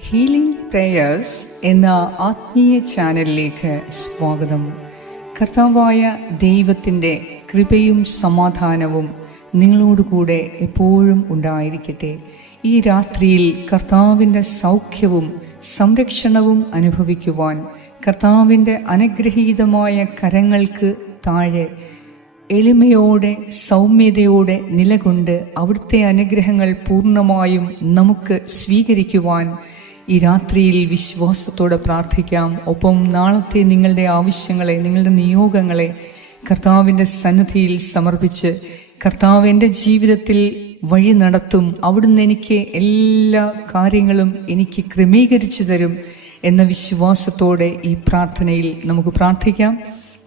Healing prayers എന്ന ആത്മീയ ചാനലിലേക്ക് സ്വാഗതം. കർത്താവായ ദൈവത്തിന്റെ കൃപയും സമാധാനവും നിങ്ങളോടുകൂടെ എപ്പോഴും ഉണ്ടായിരിക്കട്ടെ. ഈ രാത്രിയിൽ കർത്താവിന്റെ സൗഖ്യവും സംരക്ഷണവും അനുഭവിക്കുവാൻ കർത്താവിന്റെ അനുഗ്രഹീതമായ കരങ്ങൾക്ക് താഴെ എളിമയോടെ സൗമ്യതയോടെ നിലകൊണ്ട് അവിടുത്തെ അനുഗ്രഹങ്ങൾ പൂർണമായും നമുക്ക് സ്വീകരിക്കുവാൻ ഈ രാത്രിയിൽ വിശ്വാസത്തോടെ പ്രാർത്ഥിക്കാം. ഒപ്പം നാളത്തെ നിങ്ങളുടെ ആവശ്യങ്ങളെ നിങ്ങളുടെ നിയോഗങ്ങളെ കർത്താവിന്റെ സന്നിധിയിൽ സമർപ്പിച്ച് കർത്താവ് എന്റെ ജീവിതത്തിൽ വഴി നടത്തും. അവിടുന്ന് എനിക്ക് എല്ലാ കാര്യങ്ങളും എനിക്ക് ക്രമീകരിച്ചു തരും എന്ന വിശ്വാസത്തോടെ ഈ പ്രാർത്ഥനയിൽ നമുക്ക് പ്രാർത്ഥിക്കാം.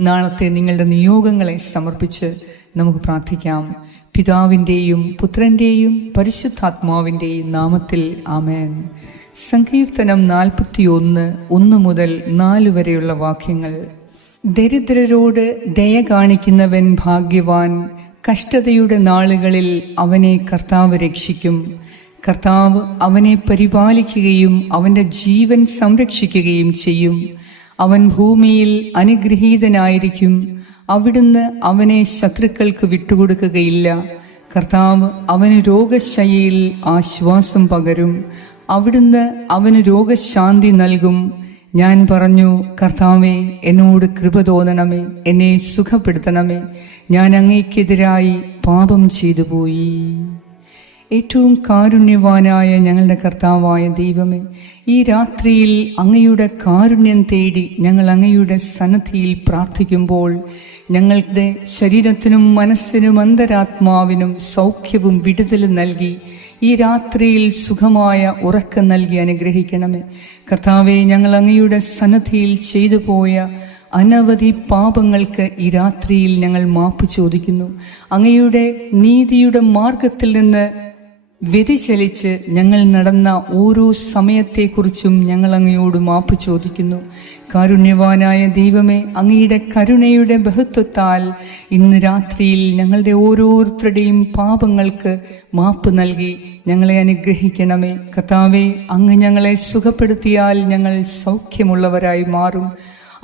നാളത്തെ നിങ്ങളുടെ നിയോഗങ്ങളെ സമർപ്പിച്ച് നമുക്ക് പ്രാർത്ഥിക്കാം. പിതാവിന്റെയും പുത്രന്റെയും പരിശുദ്ധാത്മാവിന്റെയും നാമത്തിൽ ആമേൻ. സങ്കീർത്തനം നാൽപ്പത്തിയൊന്ന് ഒന്ന് മുതൽ നാല് വരെയുള്ള വാക്യങ്ങൾ. ദരിദ്രരോട് ദയ കാണിക്കുന്നവൻ ഭാഗ്യവാൻ കഷ്ടതയുടെ നാളുകളിൽ അവനെ കർത്താവ് രക്ഷിക്കും. കർത്താവ് അവനെ പരിപാലിക്കുകയും അവന്റെ ജീവൻ സംരക്ഷിക്കുകയും ചെയ്യും. അവൻ ഭൂമിയിൽ അനുഗ്രഹീതനായിരിക്കും. അവിടുന്ന് അവനെ ശത്രുക്കൾക്ക് വിട്ടുകൊടുക്കുകയില്ല. കർത്താവ് അവന് രോഗശയ്യയിൽ ആശ്വാസം പകരും. അവിടുന്ന് അവന് രോഗശാന്തി നൽകും. ഞാൻ പറഞ്ഞു കർത്താവെ എന്നോട് കൃപ തോന്നണമേ എന്നെ സുഖപ്പെടുത്തണമേ. ഞാൻ അങ്ങേക്കെതിരായി പാപം ചെയ്തു പോയി ഏറ്റവും കാരുണ്യവാനായ ഞങ്ങളുടെ കർത്താവായ ദൈവമേ ഈ രാത്രിയിൽ അങ്ങയുടെ കാരുണ്യം തേടി ഞങ്ങൾ അങ്ങയുടെ സന്നദ്ധിയിൽ പ്രാർത്ഥിക്കുമ്പോൾ ഞങ്ങളുടെ ശരീരത്തിനും മനസ്സിനും അന്തരാത്മാവിനും സൗഖ്യവും വിടുതലും നൽകി ഈ രാത്രിയിൽ സുഖമായ ഉറക്കം നൽകി അനുഗ്രഹിക്കണമേ. കർത്താവെ ഞങ്ങൾ അങ്ങയുടെ സന്നദ്ധിയിൽ ചെയ്തു പോയ അനവധി പാപങ്ങൾക്ക് ഈ രാത്രിയിൽ ഞങ്ങൾ മാപ്പ് ചോദിക്കുന്നു. അങ്ങയുടെ നീതിയുടെ മാർഗത്തിൽ നിന്ന് വ്യതിചലിച്ച് ഞങ്ങൾ നടന്ന ഓരോ സമയത്തെക്കുറിച്ചും ഞങ്ങൾ അങ്ങയോട് മാപ്പ് ചോദിക്കുന്നു. കാരുണ്യവാനായ ദൈവമേ അങ്ങയുടെ കരുണയുടെ ബഹുത്വത്താൽ ഇന്ന് രാത്രിയിൽ ഞങ്ങളുടെ ഓരോരുത്തരുടെയും പാപങ്ങൾക്ക് മാപ്പ് നൽകി ഞങ്ങളെ അനുഗ്രഹിക്കണമേ. കർത്താവെ അങ്ങ് ഞങ്ങളെ സുഖപ്പെടുത്തിയാൽ ഞങ്ങൾ സൗഖ്യമുള്ളവരായി മാറും.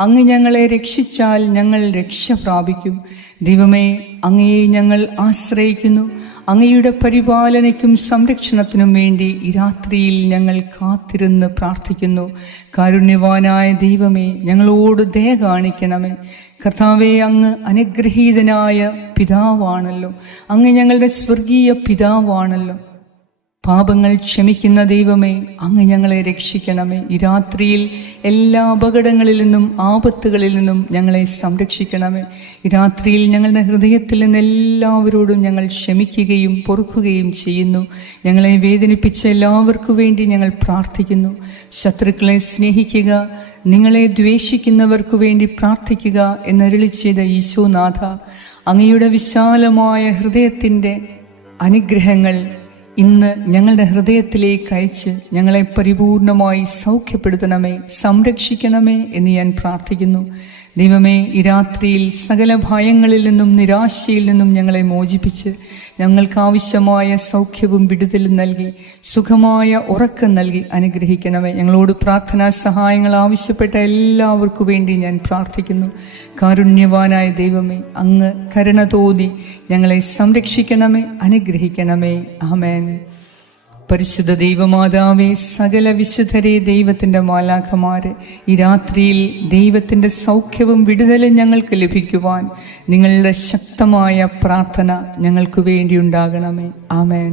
അങ്ങ് ഞങ്ങളെ രക്ഷിച്ചാൽ ഞങ്ങൾ രക്ഷ പ്രാപിക്കും. ദൈവമേ അങ്ങയെ ഞങ്ങൾ ആശ്രയിക്കുന്നു. അങ്ങയുടെ പരിപാലനയ്ക്കും സംരക്ഷണത്തിനും വേണ്ടി ഈ രാത്രിയിൽ ഞങ്ങൾ കാത്തിരുന്ന് പ്രാർത്ഥിക്കുന്നു. കാരുണ്യവാനായ ദൈവമേ ഞങ്ങളോട് ദയ കാണിക്കണമേ. കർത്താവെ അങ്ങ് അനുഗ്രഹീതനായ പിതാവാണല്ലോ. അങ്ങ് ഞങ്ങളുടെ സ്വർഗീയ പിതാവാണല്ലോ. പാപങ്ങൾ ക്ഷമിക്കുന്ന ദൈവമേ അങ്ങ് ഞങ്ങളെ രക്ഷിക്കണമേ. ഈ രാത്രിയിൽ എല്ലാ അപകടങ്ങളിൽ നിന്നും ആപത്തുകളിൽ നിന്നും ഞങ്ങളെ സംരക്ഷിക്കണമേ. ഈ രാത്രിയിൽ ഞങ്ങളുടെ ഹൃദയത്തിൽ നിന്ന് എല്ലാവരോടും ഞങ്ങൾ ക്ഷമിക്കുകയും പൊറുക്കുകയും ചെയ്യുന്നു. ഞങ്ങളെ വേദനിപ്പിച്ച എല്ലാവർക്കു വേണ്ടി ഞങ്ങൾ പ്രാർത്ഥിക്കുന്നു. ശത്രുക്കളെ സ്നേഹിക്കുക നിങ്ങളെ ദ്വേഷിക്കുന്നവർക്കു വേണ്ടി പ്രാർത്ഥിക്കുക എന്നരുളി ചെയ്ത ഈശോനാഥ അങ്ങയുടെ വിശാലമായ ഹൃദയത്തിന്റെ അനുഗ്രഹങ്ങൾ ഇന്ന് ഞങ്ങളുടെ ഹൃദയത്തിലേക്ക് അയച്ച് ഞങ്ങളെ പരിപൂർണമായി സൗഖ്യപ്പെടുത്തണമേ സംരക്ഷിക്കണമേ എന്ന് ഞാൻ പ്രാർത്ഥിക്കുന്നു. ദൈവമേ ഈ രാത്രിയിൽ സകല ഭയങ്ങളിൽ നിന്നും നിരാശയിൽ നിന്നും ഞങ്ങളെ മോചിപ്പിച്ച് ഞങ്ങൾക്ക് ആവശ്യമായ സൗഖ്യവും വിടുതലും നൽകി സുഖമായ ഉറക്കം നൽകി അനുഗ്രഹിക്കണമേ. ഞങ്ങളോട് പ്രാർത്ഥനാ സഹായങ്ങൾ ആവശ്യപ്പെട്ട എല്ലാവർക്കു വേണ്ടി ഞാൻ പ്രാർത്ഥിക്കുന്നു. കാരുണ്യവാനായ ദൈവമേ അങ്ങ് കരുണ തോന്നി ഞങ്ങളെ സംരക്ഷിക്കണമേ അനുഗ്രഹിക്കണമേ. ആമേൻ. പരിശുദ്ധ ദൈവമാതാവെ സകല വിശുദ്ധരെ ദൈവത്തിന്റെ മാലാഖമാരെ ഈ രാത്രിയിൽ ദൈവത്തിന്റെ സൗഖ്യവും വിടുതലും ഞങ്ങൾക്ക് ലഭിക്കുവാൻ നിങ്ങളുടെ ശക്തമായ പ്രാർത്ഥന ഞങ്ങൾക്ക് വേണ്ടി ഉണ്ടാകണമേ ആമേൻ.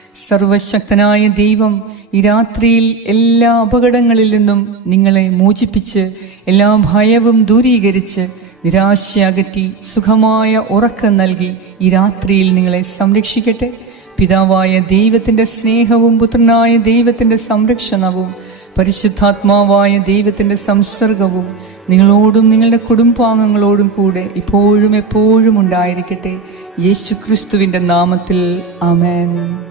സർവശക്തനായ ദൈവം ഈ രാത്രിയിൽ എല്ലാ അപകടങ്ങളിൽ നിന്നും നിങ്ങളെ മോചിപ്പിച്ച് എല്ലാ ഭയവും ദൂരീകരിച്ച് നിരാശ അകറ്റി സുഖമായ ഉറക്കം നൽകി ഈ രാത്രിയിൽ നിങ്ങളെ സംരക്ഷിക്കട്ടെ. പിതാവായ ദൈവത്തിന്റെ സ്നേഹവും പുത്രനായ ദൈവത്തിന്റെ സംരക്ഷണവും പരിശുദ്ധാത്മാവായ ദൈവത്തിന്റെ സംസർഗവും നിങ്ങളോടും നിങ്ങളുടെ കുടുംബാംഗങ്ങളോടും കൂടെ ഇപ്പോഴും എപ്പോഴും ഉണ്ടായിരിക്കട്ടെ. യേശു ക്രിസ്തുവിന്റെ നാമത്തിൽ ആമേൻ.